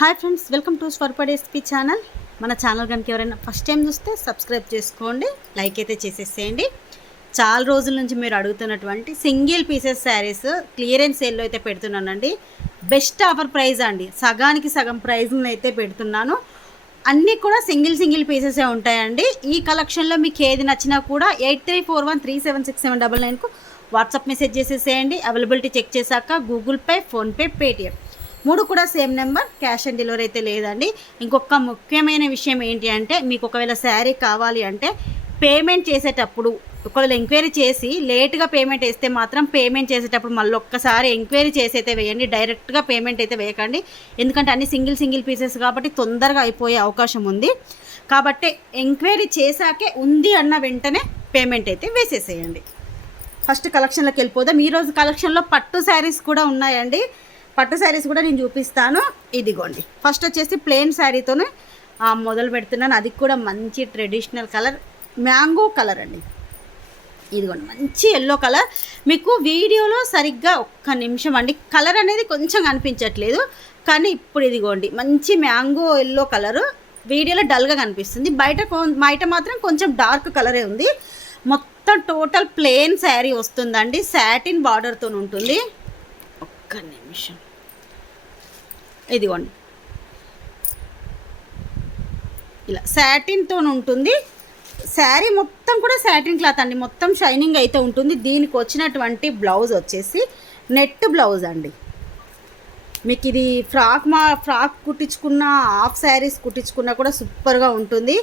Hi friends, welcome to స్వర్పడేస్పీ channel. మన channel కనుక ఎవరైనా ఫస్ట్ టైం చూస్తే సబ్స్క్రైబ్ చేసుకోండి, లైక్ అయితే చేసేసేయండి. చాలా రోజుల నుంచి మీరు అడుగుతున్నటువంటి సింగిల్ పీసెస్ శారీస్ క్లియరెన్స్ సేల్లో అయితే పెడుతున్నానండి. బెస్ట్ ఆఫర్ ప్రైస్ అండి, సగానికి సగం ప్రైజ్ని అయితే పెడుతున్నాను. అన్నీ కూడా సింగిల్ పీసెసే ఉంటాయండి. ఈ కలెక్షన్లో మీకు ఏది నచ్చినా కూడా 8341376799కు వాట్సాప్ మెసేజ్ చేసేసేయండి. అవైలబిలిటీ చెక్ చేశాక గూగుల్ పే, ఫోన్పే, పేటిఎం 3 కూడా same number. Cash on delivery అయితే లేదండి. ఇంకొక ముఖ్యమైన విషయం ఏంటి అంటే, మీకు ఒకవేళ శారీ కావాలి అంటే పేమెంట్ చేసేటప్పుడు ఒకవేళ ఎంక్వైరీ చేసి లేట్గా పేమెంట్ వేస్తే మాత్రం పేమెంట్ చేసేటప్పుడు మళ్ళీ ఒక్కసారి ఎంక్వైరీ చేసి అయితే వేయండి. డైరెక్ట్గా పేమెంట్ అయితే వేయకండి, ఎందుకంటే అన్ని సింగిల్ పీసెస్ కాబట్టి తొందరగా అయిపోయే అవకాశం ఉంది. కాబట్టి ఎంక్వైరీ చేశాకే ఉంది అన్న వెంటనే పేమెంట్ అయితే వేసేసేయండి. ఫస్ట్ కలెక్షన్లోకి వెళ్ళిపోదాం. ఈరోజు కలెక్షన్లో పట్టు శారీస్ కూడా ఉన్నాయండి. పట్టు శారీస్ కూడా నేను చూపిస్తాను. ఇదిగోండి, ఫస్ట్ వచ్చేసి ప్లెయిన్ శారీతోనే మొదలు పెడుతున్నాను. అది కూడా మంచి ట్రెడిషనల్ కలర్, మ్యాంగో కలర్ అండి. ఇదిగోండి, మంచి ఎల్లో కలర్. మీకు వీడియోలో సరిగ్గా ఒక్క నిమిషం అండి, కలర్ అనేది కొంచెం కనిపించట్లేదు, కానీ ఇప్పుడు ఇదిగోండి మంచి మ్యాంగో ఎల్లో కలరు. వీడియోలో డల్గా కనిపిస్తుంది, బయట మాత్రం కొంచెం డార్క్ కలరే ఉంది. మొత్తం టోటల్ ప్లెయిన్ శారీ వస్తుందండి, సాటిన్ బార్డర్తో ఉంటుంది. ఒక్క నిమిషం, ఇదిగోండి ఇలా సాటిన్తో ఉంటుంది. శారీ మొత్తం కూడా సాటిన్ క్లాత్ అండి, మొత్తం షైనింగ్ అయితే ఉంటుంది. దీనికి వచ్చినటువంటి బ్లౌజ్ వచ్చేసి నెట్ బ్లౌజ్ అండి. మీకు ఇది ఫ్రాక్ కుట్టించుకున్న, హాఫ్ శారీస్ కుట్టించుకున్నా కూడా సూపర్గా ఉంటుంది.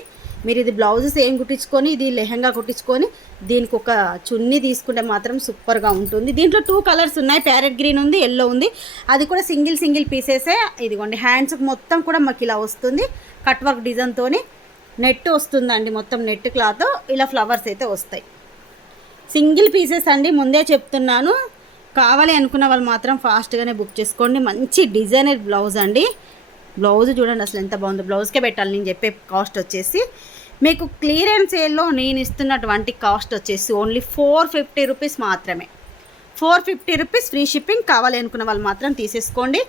మీరు ఇది బ్లౌజ్ సేమ్ కుట్టించుకొని, ఇది లెహంగా కుట్టించుకొని దీనికి ఒక చున్నీ తీసుకుంటే మాత్రం సూపర్గా ఉంటుంది. దీంట్లో 2 కలర్స్ ఉన్నాయి, ప్యారెట్ గ్రీన్ ఉంది, ఎల్లో ఉంది. అది కూడా సింగిల్ పీసెసే. ఇదిగోండి, హ్యాండ్స్కి మొత్తం కూడా మాకు ఇలా వస్తుంది, కట్ వర్క్ డిజైన్తో నెట్ వస్తుందండి. మొత్తం నెట్ క్లాత్, ఇలా ఫ్లవర్స్ అయితే వస్తాయి. సింగిల్ పీసెస్ అండి, ముందే చెప్తున్నాను. కావాలి అనుకున్న వాళ్ళు మాత్రం ఫాస్ట్గానే బుక్ చేసుకోండి. మంచి డిజైనర్ బ్లౌజ్ అండి. బ్లౌజ్ చూడండి అసలు ఎంత బాగుందో. బ్లౌజ్కే పెట్టాలి. నేను చెప్పే కాస్ట్ వచ్చేసి మీకు క్లియరెన్స్ సేల్లో నేను ఇస్తున్నటువంటి కాస్ట్ వచ్చేసి ఓన్లీ 450 రూపీస్ మాత్రమే. 450 రూపీస్ ఫ్రీ షిప్పింగ్. కావాలి అనుకున్న వాళ్ళు మాత్రం తీసేసుకోండి.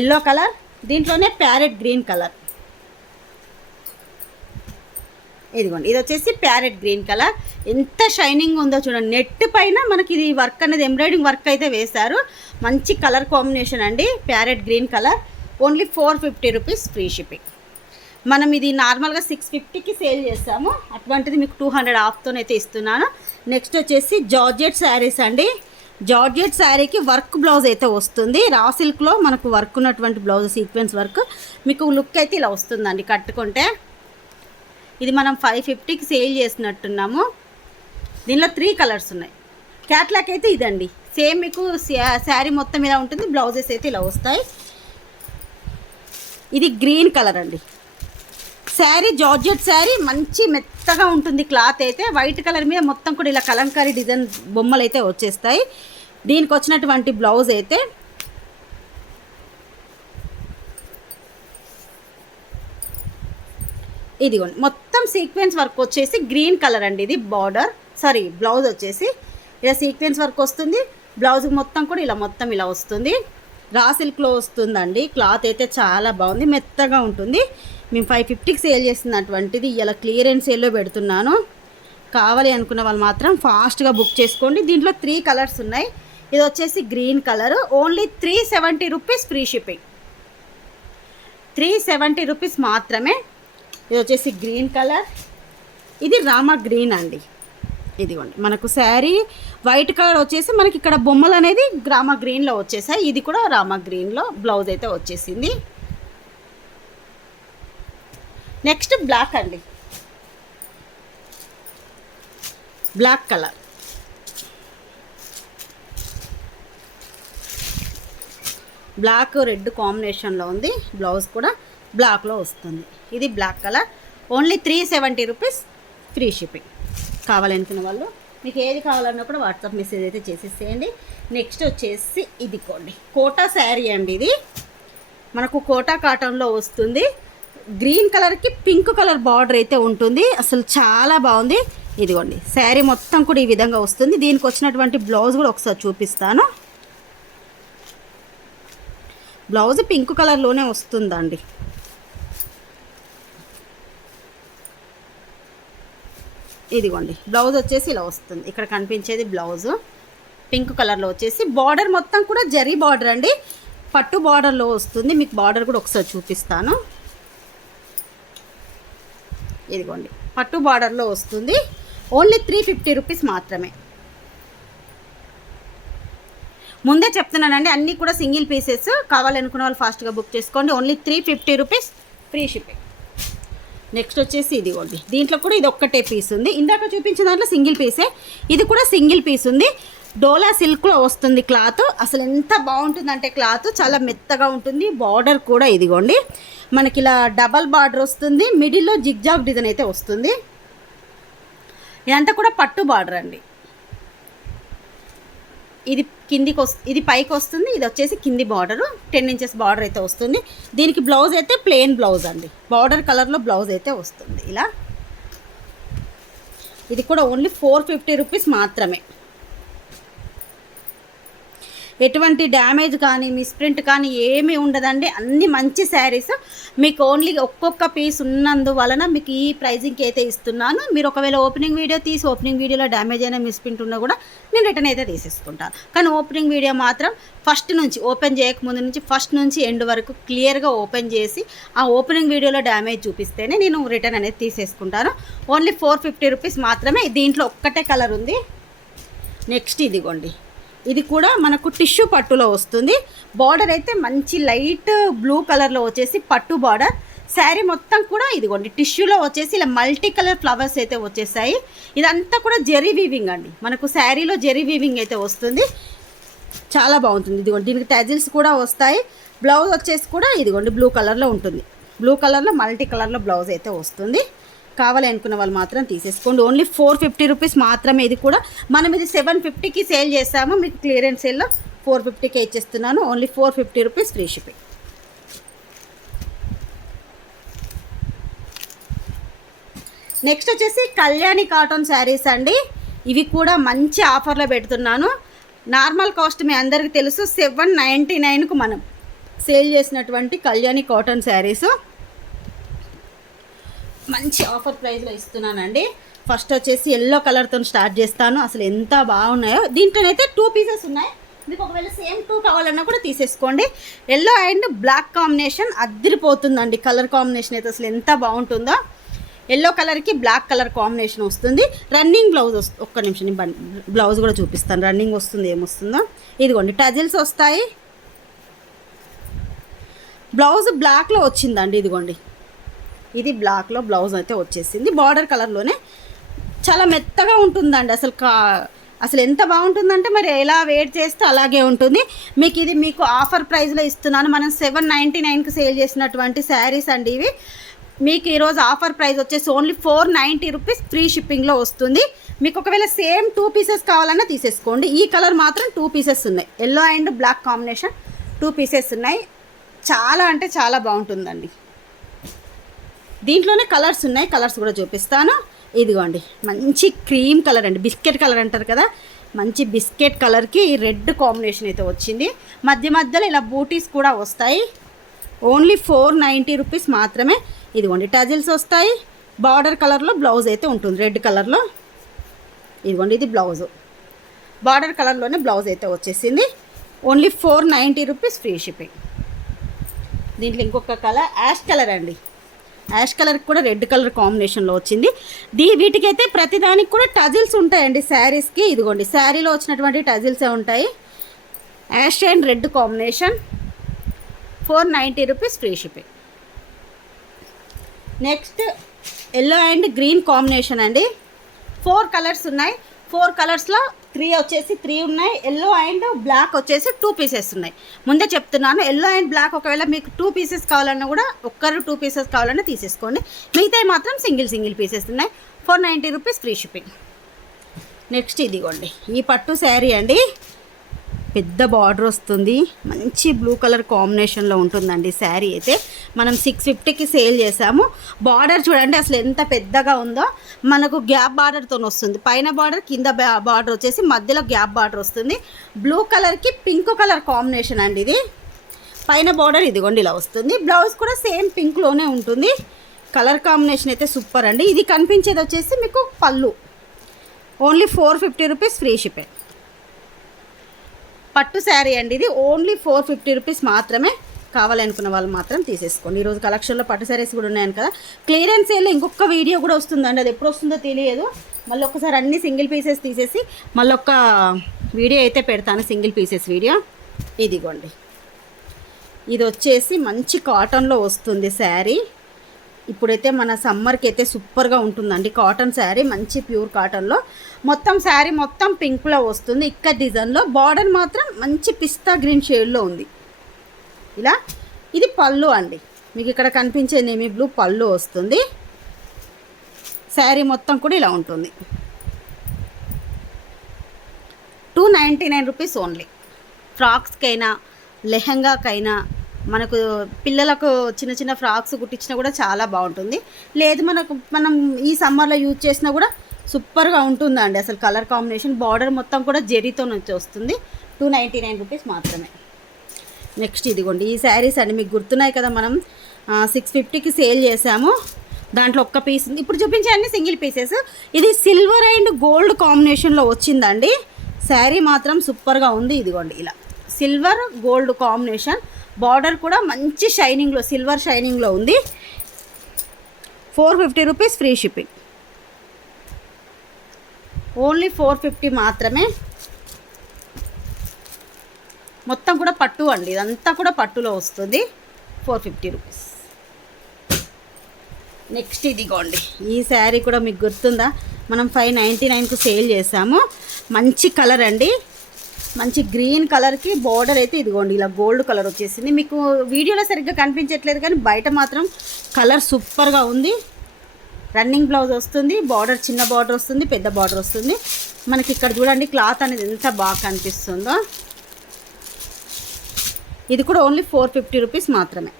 ఎల్లో కలర్, దీంట్లోనే ప్యారెట్ గ్రీన్ కలర్. ఇదిగోండి, ఇది వచ్చేసి ప్యారెట్ గ్రీన్ కలర్. ఎంత షైనింగ్ ఉందో చూడండి. నెట్ పైన మనకి ఇది వర్క్ అనేది ఎంబ్రాయిడింగ్ వర్క్ అయితే వేశారు. మంచి కలర్ కాంబినేషన్ అండి, parrot green colour. Only 450 rupees free shipping. మనం ఇది నార్మల్గా 650కి సేల్ చేస్తాము, అటువంటిది మీకు 200 ఆఫ్తోనైతే ఇస్తున్నాను. నెక్స్ట్ వచ్చేసి జార్జెట్ శారీస్ అండి. జార్జెట్ శారీకి వర్క్ బ్లౌజ్ అయితే వస్తుంది. రా సిల్క్లో మనకు వర్క్ ఉన్నటువంటి బ్లౌజ్, సీక్వెన్స్ వర్క్. మీకు లుక్ అయితే ఇలా వస్తుందండి కట్టుకుంటే. ఇది మనం 550కి సేల్ చేసినట్టున్నాము. దీనిలో 3 కలర్స్ ఉన్నాయి. క్యాట్లాగ్ అయితే ఇదండి, సేమ్ మీకు శారీ మొత్తం ఇలా ఉంటుంది, బ్లౌజెస్ అయితే ఇలా వస్తాయి. ఇది గ్రీన్ కలర్ అండి. శారీ జార్జెట్ శారీ, మంచి మెత్తగా ఉంటుంది క్లాత్ అయితే. వైట్ కలర్ మీద మొత్తం కూడా ఇలా కలంకారీ డిజైన్ బొమ్మలు అయితే వచ్చేస్తాయి. దీనికి వచ్చినటువంటి బ్లౌజ్ అయితే ఇదిగోండి, మొత్తం సీక్వెన్స్ వర్క్ వచ్చేసి గ్రీన్ కలర్ అండి. ఇది బార్డర్, బ్లౌజ్ వచ్చేసి ఇలా సీక్వెన్స్ వర్క్ వస్తుంది. బ్లౌజ్ మొత్తం కూడా ఇలా మొత్తం ఇలా వస్తుంది. రా సిల్క్లో వస్తుందండి. క్లాత్ అయితే చాలా బాగుంది, మెత్తగా ఉంటుంది. మేము 550కి సేల్ చేస్తున్నటువంటిది ఇలా క్లియరెన్స్ సేల్లో పెడుతున్నాను. కావాలి అనుకున్న వాళ్ళు మాత్రం ఫాస్ట్గా బుక్ చేసుకోండి. దీంట్లో 3 కలర్స్ ఉన్నాయి. ఇది వచ్చేసి green colour. Only 370 rupees free shipping. 370 rupees మాత్రమే. ఇది వచ్చేసి గ్రీన్ కలర్. ఇది రామా గ్రీన్ అండి. ఇదిగోండి, మనకు శారీ వైట్ కలర్ వచ్చేసి మనకి ఇక్కడ బొమ్మలు అనేది రామా గ్రీన్లో వచ్చేసాయి. ఇది కూడా రామా గ్రీన్లో బ్లౌజ్ అయితే వచ్చేసింది. నెక్స్ట్ బ్లాక్ అండి, బ్లాక్ కలర్. బ్లాక్ రెడ్ కాంబినేషన్లో ఉంది. బ్లౌజ్ కూడా బ్లాక్లో వస్తుంది. ఇది black colour. Only 370 rupees free shipping. కావాలనుకున్న వాళ్ళు మీకు ఏది కావాలన్నా కూడా వాట్సాప్ మెసేజ్ అయితే చేసేసేయండి. నెక్స్ట్ వచ్చేసి ఇది కోటా శారీ అండి. ఇది మనకు కోటా కాటన్లో వస్తుంది. గ్రీన్ కలర్కి పింక్ కలర్ బార్డర్ అయితే ఉంటుంది. అసలు చాలా బాగుంది. ఇదిగోండి, శారీ మొత్తం కూడా ఈ విధంగా వస్తుంది. దీనికి వచ్చినటువంటి బ్లౌజ్ కూడా ఒకసారి చూపిస్తాను. బ్లౌజ్ పింక్ కలర్లోనే వస్తుందండి. ఇదిగోండి బ్లౌజ్ వచ్చేసి ఇలా వస్తుంది. ఇక్కడ కనిపించేది బ్లౌజు పింక్ కలర్లో వచ్చేసి బార్డర్ మొత్తం కూడా జరీ బార్డర్ అండి, పట్టు బార్డర్లో వస్తుంది. మీకు బార్డర్ కూడా ఒకసారి చూపిస్తాను. ఇదిగోండి పట్టు బార్డర్లో వస్తుంది. ఓన్లీ 350 రూపీస్ మాత్రమే. ముందే చెప్తున్నానండి, అన్నీ కూడా సింగిల్ పీసెస్. కావాలనుకున్న వాళ్ళు ఫాస్ట్గా బుక్ చేసుకోండి. Only 350 rupees free shipping. Next వచ్చేసి ఇదిగోండి, దీంట్లో కూడా ఇది ఒక్కటే పీస్ ఉంది. ఇందాక చూపించిన దాంట్లో సింగిల్ పీసే, ఇది కూడా సింగిల్ పీస్ ఉంది. డోలా సిల్క్లో వస్తుంది క్లాత్. అసలు ఎంత బాగుంటుందంటే క్లాత్ చాలా మెత్తగా ఉంటుంది. బార్డర్ కూడా ఇదిగోండి మనకి ఇలా డబల్ బార్డర్ వస్తుంది. మిడిల్లో జిగ్జాగ్ డిజైన్ అయితే వస్తుంది. ఇదంతా కూడా పట్టు బార్డర్ అండి. ఇది కిందికి ఇది పైకి వస్తుంది. ఇది వచ్చేసి కింది బార్డరు 10 ఇంచెస్ బార్డర్ అయితే వస్తుంది. దీనికి బ్లౌజ్ అయితే ప్లెయిన్ బ్లౌజ్ అండి, బార్డర్ కలర్లో బ్లౌజ్ అయితే వస్తుంది ఇలా. ఇది కూడా ఓన్లీ 450 రూపీస్ మాత్రమే. ఎటువంటి డ్యామేజ్ కానీ మిస్ప్రింట్ కానీ ఏమీ ఉండదండి. అన్ని మంచి శారీస్. మీకు ఓన్లీ ఒక్కొక్క పీస్ ఉన్నందువలన మీకు ఈ ప్రైజింగ్కి అయితే ఇస్తున్నాను. మీరు ఒకవేళ ఓపెనింగ్ వీడియో తీసి ఓపెనింగ్ వీడియోలో డ్యామేజ్ అయినా మిస్ప్రింట్ ఉన్నా కూడా నేను రిటర్న్ అయితే తీసేసుకుంటాను. కానీ ఓపెనింగ్ వీడియో మాత్రం ఫస్ట్ నుంచి ఓపెన్ చేయకముందు నుంచి ఫస్ట్ నుంచి ఎండ్ వరకు క్లియర్గా ఓపెన్ చేసి ఆ ఓపెనింగ్ వీడియోలో డ్యామేజ్ చూపిస్తేనే నేను రిటర్న్ అనేది తీసేసుకుంటాను. ఓన్లీ 450 రూపీస్ మాత్రమే. దీంట్లో ఒక్కటే కలర్ ఉంది. నెక్స్ట్ ఇదిగోండి, ఇది కూడా మనకు టిష్యూ పట్టులో వస్తుంది. బార్డర్ అయితే మంచి లైట్ బ్లూ కలర్లో వచ్చేసి పట్టు బార్డర్. శారీ మొత్తం కూడా ఇదిగోండి టిష్యూలో వచ్చేసి ఇలా మల్టీ కలర్ ఫ్లవర్స్ అయితే వచ్చేసాయి. ఇదంతా కూడా జెరీ వీవింగ్ అండి, మనకు శారీలో జెరీ వీవింగ్ అయితే వస్తుంది. చాలా బాగుంటుంది. ఇదిగోండి దీనికి టజిల్స్ కూడా వస్తాయి. బ్లౌజ్ వచ్చేసి కూడా ఇదిగోండి బ్లూ కలర్లో ఉంటుంది. బ్లూ కలర్లో మల్టీ కలర్లో బ్లౌజ్ అయితే వస్తుంది. కావాలి అనుకున్న వాళ్ళు మాత్రం తీసేసుకోండి. ఓన్లీ 450 రూపీస్ మాత్రమే. ఇది కూడా మనం ఇది 750కి సేల్ చేస్తాము. మీకు క్లియరెన్స్ సేల్లో 450కే ఇచ్చేస్తున్నాను. Only 450 rupees free shipping. Next వచ్చేసి కళ్యాణి కాటన్ శారీస్ అండి. ఇవి కూడా మంచి ఆఫర్లో పెడుతున్నాను. నార్మల్ కాస్ట్ మీ అందరికీ తెలుసు 799కు మనం సేల్ చేసినటువంటి కళ్యాణి కాటన్ శారీస్ మంచి ఆఫర్ ప్రైస్లో ఇస్తున్నానండి. ఫస్ట్ వచ్చేసి ఎల్లో కలర్తో స్టార్ట్ చేస్తాను. అసలు ఎంత బాగున్నాయో. దీంట్లోనైతే 2 పీసెస్ ఉన్నాయి. మీకు ఒకవేళ సేమ్ 2 కావాలన్నా కూడా తీసేసుకోండి. ఎల్లో అండ్ బ్లాక్ కాంబినేషన్ అద్దరిపోతుందండి. కలర్ కాంబినేషన్ అయితే అసలు ఎంత బాగుంటుందో. ఎల్లో కలర్కి బ్లాక్ కలర్ కాంబినేషన్ వస్తుంది. రన్నింగ్ బ్లౌజ్ వస్తుంది. ఒక్క నిమిషం నేను బ్లౌజ్ కూడా చూపిస్తాను. రన్నింగ్ వస్తుంది ఏమొస్తుందో. ఇదిగోండి టజిల్స్ వస్తాయి. బ్లౌజ్ బ్లాక్లో వచ్చిందండి. ఇదిగోండి ఇది బ్లాక్లో బ్లౌజ్ అయితే వచ్చేసింది. బార్డర్ కలర్లోనే చాలా మెత్తగా ఉంటుందండి. అసలు ఎంత బాగుంటుందంటే మరి ఎలా వెయిట్ చేస్తే అలాగే ఉంటుంది. మీకు ఆఫర్ ప్రైస్లో ఇస్తున్నాను. మనం 799కి సేల్ చేసినటువంటి శారీస్ అండి ఇవి. మీకు ఈరోజు ఆఫర్ ప్రైస్ వచ్చేసి ఓన్లీ 490 రూపీస్ ఫ్రీ షిప్పింగ్లో వస్తుంది. మీకు ఒకవేళ సేమ్ 2 పీసెస్ కావాలన్నా తీసేసుకోండి. ఈ కలర్ మాత్రం 2 పీసెస్ ఉన్నాయి. Yellow and black combination 2 pieces ఉన్నాయి. చాలా అంటే చాలా బాగుంటుందండి. దీంట్లోనే కలర్స్ ఉన్నాయి. కలర్స్ కూడా చూపిస్తాను. ఇదిగోండి మంచి క్రీమ్ కలర్ అండి, బిస్కెట్ కలర్ అంటారు కదా, మంచి బిస్కెట్ కలర్కి రెడ్ కాంబినేషన్ అయితే వచ్చింది. మధ్య మధ్యలో ఇలా బూటీస్ కూడా వస్తాయి. ఓన్లీ 490 రూపీస్ మాత్రమే. ఇదిగోండి టజిల్స్ వస్తాయి. బార్డర్ కలర్లో బ్లౌజ్ అయితే ఉంటుంది రెడ్ కలర్లో. ఇదిగోండి ఇది బ్లౌజు, బార్డర్ కలర్లోనే బ్లౌజ్ అయితే వచ్చేసింది. Only 490 rupees free shipping. దీంట్లో ఇంకొక కలర్ యాష్ కలర్ అండి. యాష్ కలర్కి కూడా రెడ్ కలర్ కాంబినేషన్లో వచ్చింది. వీటికైతే ప్రతిదానికి కూడా టజిల్స్ ఉంటాయండి శారీస్కి. ఇదిగోండి శారీలో వచ్చినటువంటి టజిల్సే ఉంటాయి. Ash and red combination 490 rupees free shipping. Next yellow and green combination అండి. 4 కలర్స్ ఉన్నాయి. 4 కలర్స్లో 3 ఉన్నాయి. ఎల్లో అండ్ బ్లాక్ వచ్చేసి 2 పీసెస్ ఉన్నాయి. ముందే చెప్తున్నాను, ఎల్లో అండ్ బ్లాక్ ఒకవేళ మీకు 2 పీసెస్ కావాలన్నా కూడా 2 పీసెస్ కావాలన్నా తీసేసుకోండి. మిగతాయి మాత్రం సింగిల్ పీసెస్ ఉన్నాయి. 490 రూపీస్ ఫ్రీ షిప్పింగ్. నెక్స్ట్ ఇదిగోండి ఈ పట్టు శారీ అండి. పెద్ద బార్డర్ వస్తుంది. మంచి బ్లూ కలర్ కాంబినేషన్లో ఉంటుందండి శారీ అయితే. మనం 650కి సేల్ చేసాము. బార్డర్ చూడండి అసలు ఎంత పెద్దగా ఉందో. మనకు గ్యాప్ బార్డర్తో వస్తుంది. పైన బార్డర్ కింద బార్డర్ వచ్చేసి మధ్యలో గ్యాప్ బార్డర్ వస్తుంది. బ్లూ కలర్కి పింక్ కలర్ కాంబినేషన్ అండి ఇది. పైన బార్డర్ ఇదిగోండి ఇలా వస్తుంది. బ్లౌజ్ కూడా సేమ్ పింక్లోనే ఉంటుంది. కలర్ కాంబినేషన్ అయితే సూపర్ అండి. ఇది కనిపించేది వచ్చేసి మీకు పళ్ళు. Only 450 rupees free shipping. పట్టు శారీ అండి ఇది. ఓన్లీ 450 రూపీస్ మాత్రమే. కావాలనుకున్న వాళ్ళు మాత్రం తీసేసుకోండి. ఈరోజు కలెక్షన్లో పట్టు శారీస్ కూడా ఉన్నాయని కదా. క్లియరెన్స్ సేల్ ఇంకొక వీడియో కూడా వస్తుందండి. అది ఎప్పుడు వస్తుందో తెలియదు. మళ్ళీ ఒకసారి అన్ని సింగిల్ పీసెస్ తీసేసి మళ్ళీ ఒక వీడియో అయితే పెడతాను, సింగిల్ పీసెస్ వీడియో. ఇదిగోండి, ఇది వచ్చేసి మంచి కాటన్లో వస్తుంది శారీ. ఇప్పుడైతే మన సమ్మర్కి అయితే సూపర్గా ఉంటుందండి కాటన్ శారీ. మంచి ప్యూర్ కాటన్లో మొత్తం శారీ మొత్తం పింక్లో వస్తుంది. ఇక్కడ డిజైన్లో బార్డర్ మాత్రం మంచి పిస్తా గ్రీన్ షేడ్లో ఉంది ఇలా. ఇది పళ్ళు అండి. మీకు ఇక్కడ కనిపించే నేమీ బ్లూ పళ్ళు వస్తుంది. శారీ మొత్తం కూడా ఇలా ఉంటుంది. 299 రూపీస్ ఓన్లీ. ఫ్రాక్స్కైనా లెహంగాకైనా మనకు పిల్లలకు చిన్న చిన్న ఫ్రాక్స్ కుట్టించినా కూడా చాలా బాగుంటుంది. లేదు మనం ఈ సమ్మర్లో యూజ్ చేసినా కూడా సూపర్గా ఉంటుందండి. అసలు కలర్ కాంబినేషన్ బార్డర్ మొత్తం కూడా జెరీతో నుంచి వస్తుంది. 299 రూపీస్ మాత్రమే. నెక్స్ట్ ఇదిగోండి ఈ శారీస్ అండి. మీకు గుర్తున్నాయి కదా, మనం 650కి సేల్ చేసాము. దాంట్లో ఒక్క పీస్ ఉంది. ఇప్పుడు చూపించే అన్ని సింగిల్ పీసెస్. ఇది సిల్వర్ అండ్ గోల్డ్ కాంబినేషన్లో వచ్చిందండి. శారీ మాత్రం సూపర్గా ఉంది. ఇదిగోండి ఇలా సిల్వర్ గోల్డ్ కాంబినేషన్. బార్డర్ కూడా మంచి షైనింగ్లో, సిల్వర్ షైనింగ్లో ఉంది. 450 రూపీస్ ఫ్రీ షిప్పింగ్. ఓన్లీ 450 మాత్రమే. మొత్తం కూడా పట్టు అండి. ఇదంతా కూడా పట్టులో వస్తుంది. 450 రూపీస్. నెక్స్ట్ ఇదిగోండి ఈ శారీ కూడా మీకు గుర్తుందా, మనం 599కు సేల్ చేసాము. మంచి కలర్ అండి. మంచి గ్రీన్ కలర్కి బార్డర్ అయితే ఇదిగోండి ఇలా గోల్డ్ కలర్ వచ్చేసింది. మీకు వీడియోలో సరిగ్గా కనిపించట్లేదు కానీ బయట మాత్రం కలర్ సూపర్గా ఉంది. రన్నింగ్ బ్లౌజ్ వస్తుంది. బార్డర్ చిన్న బార్డర్ వస్తుంది, పెద్ద బార్డర్ వస్తుంది. మనకి ఇక్కడ చూడండి క్లాత్ అనేది ఎంత బాగా కనిపిస్తుందో. ఇది కూడా ఓన్లీ 450 రూపీస్ మాత్రమే.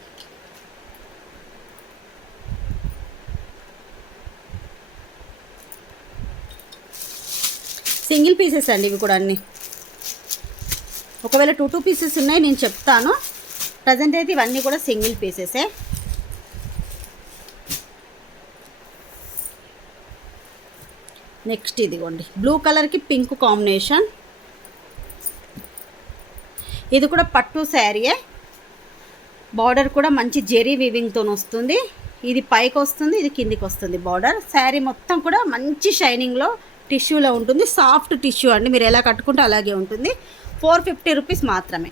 సింగిల్ పీసెస్ అండి ఇవి కూడా అన్నీ. ఒకవేళ 2 పీసెస్ ఉన్నాయి నేను చెప్తాను. ప్రజెంట్ అయితే ఇవన్నీ కూడా సింగిల్ పీసెసే. నెక్స్ట్ ఇదిగోండి బ్లూ కలర్కి పింక్ కాంబినేషన్. ఇది కూడా పట్టు శారీయే. బార్డర్ కూడా మంచి జెరీ వీవింగ్తో వస్తుంది. ఇది పైకి వస్తుంది, ఇది కిందికి వస్తుంది బార్డర్. శారీ మొత్తం కూడా మంచి షైనింగ్లో టిష్యూలో ఉంటుంది. సాఫ్ట్ టిష్యూ అండి. మీరు ఎలా కట్టుకుంటే అలాగే ఉంటుంది. 450 రూపీస్ మాత్రమే.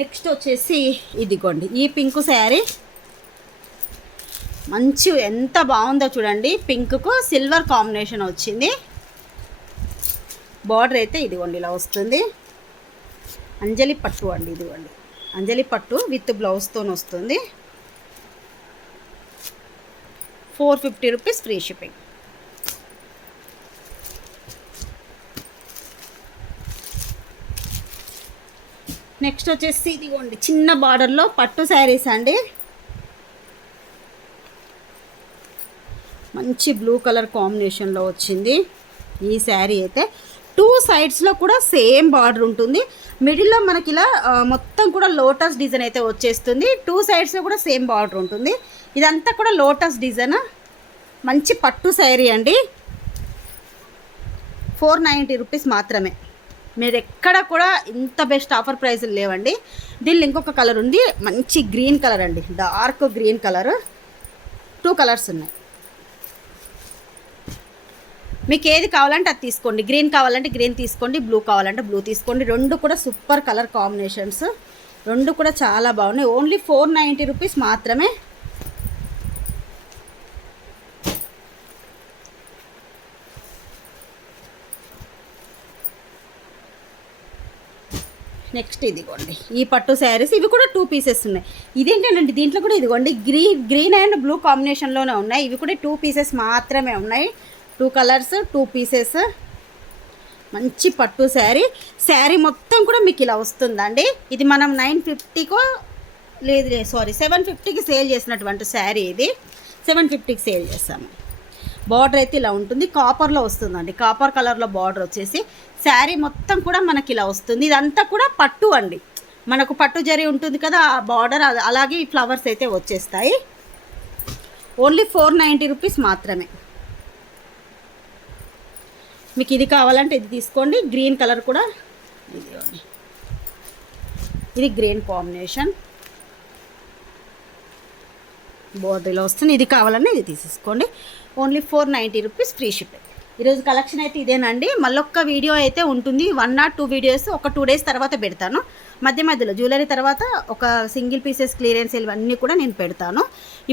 నెక్స్ట్ వచ్చేసి ఇదిగోండి ఈ పింక్ శారీ. మంచి ఎంత బాగుందో చూడండి. పింక్కు సిల్వర్ కాంబినేషన్ వచ్చింది. బార్డర్ అయితే ఇదిగోండి ఇలా వస్తుంది. అంజలి పట్టు అండి. ఇదిగోండి అంజలి పట్టు విత్ బ్లౌజ్తో వస్తుంది. 450 రూపీస్ ఫ్రీ షిప్పింగ్. నెక్స్ట్ వచ్చేసి ఇదిగోండి చిన్న బార్డర్లో పట్టు శారీస్ అండి. మంచి బ్లూ కలర్ కాంబినేషన్లో వచ్చింది ఈ శారీ అయితే. 2 సైడ్స్లో కూడా సేమ్ బార్డర్ ఉంటుంది. మిడిల్లో మనకి ఇలా మొత్తం కూడా లోటస్ డిజైన్ అయితే వచ్చేస్తుంది. 2 సైడ్స్లో కూడా సేమ్ బార్డర్ ఉంటుంది. ఇదంతా కూడా లోటస్ డిజైన్. మంచి పట్టు శారీ అండి. 490 రూపీస్ మాత్రమే. మీరు ఎక్కడ కూడా ఇంత బెస్ట్ ఆఫర్ ప్రైస్లు లేవండి. దీనిలో ఇంకొక కలర్ ఉంది. మంచి గ్రీన్ కలర్ అండి. Dark green colour. 2 కలర్స్ ఉన్నాయి. మీకు ఏది కావాలంటే అది తీసుకోండి. గ్రీన్ కావాలంటే గ్రీన్ తీసుకోండి, బ్లూ కావాలంటే బ్లూ తీసుకోండి. రెండు కూడా సూపర్ కలర్ కాంబినేషన్స్. రెండు కూడా చాలా బాగున్నాయి. ఓన్లీ 490 రూపీస్ మాత్రమే. నెక్స్ట్ ఇదిగోండి ఈ పట్టు శారీస్. ఇవి కూడా 2 పీసెస్ ఉన్నాయి. ఇదేంటంటే దీంట్లో కూడా ఇదిగోండి గ్రీన్ అండ్ బ్లూ కాంబినేషన్లోనే ఉన్నాయి. ఇవి కూడా 2 పీసెస్ మాత్రమే ఉన్నాయి. 2 కలర్స్ 2 పీసెస్. మంచి పట్టు శారీ. శారీ మొత్తం కూడా మీకు ఇలా వస్తుందండి. ఇది మనం 950కో లేదు సారీ 750కి సేల్ చేసినటువంటి శారీ. ఇది 750కి సేల్ చేస్తాము. బార్డర్ అయితే ఇలా ఉంటుంది, కాపర్లో వస్తుందండి, కాపర్ కలర్లో బార్డర్ వచ్చేసి శారీ మొత్తం కూడా మనకి ఇలా వస్తుంది. ఇదంతా కూడా పట్టు అండి, మనకు పట్టు జరీ ఉంటుంది కదా ఆ బార్డర్, అలాగే ఈ ఫ్లవర్స్ అయితే వచ్చేస్తాయి. ఓన్లీ 490 రూపీస్ మాత్రమే. మీకు ఇది కావాలంటే ఇది తీసుకోండి. గ్రీన్ కలర్ కూడా ఇది గ్రీన్ కాంబినేషన్ బోర్డర్లో వస్తుంది. ఇది కావాలన్నా ఇది తీసేసుకోండి. Only 490 rupees free ship. ఈరోజు కలెక్షన్ అయితే ఇదేనండి. మళ్ళొక్క వీడియో అయితే ఉంటుంది, 1 or 2 వీడియోస్ ఒక 2 days తర్వాత పెడతాను. మధ్యలో జ్యువెలరీ తర్వాత ఒక సింగిల్ పీసెస్ క్లియరెన్స్ ఇవన్నీ కూడా నేను పెడతాను.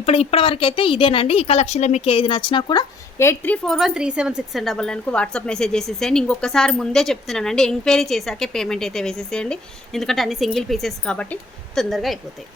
ఇప్పటివరకు అయితే ఇదేనండి. ఈ కలెక్షన్లో మీకు ఏది నచ్చినా కూడా 8341376999కు వాట్సాప్ మెసేజ్ చేసేసేయండి. ఇంకొకసారి ముందే చెప్తున్నానండి, ఎంక్వైరీ చేశాకే పేమెంట్ అయితే వేసేసేయండి, ఎందుకంటే అన్ని సింగిల్ పీసెస్ కాబట్టి తొందరగా అయిపోతాయి.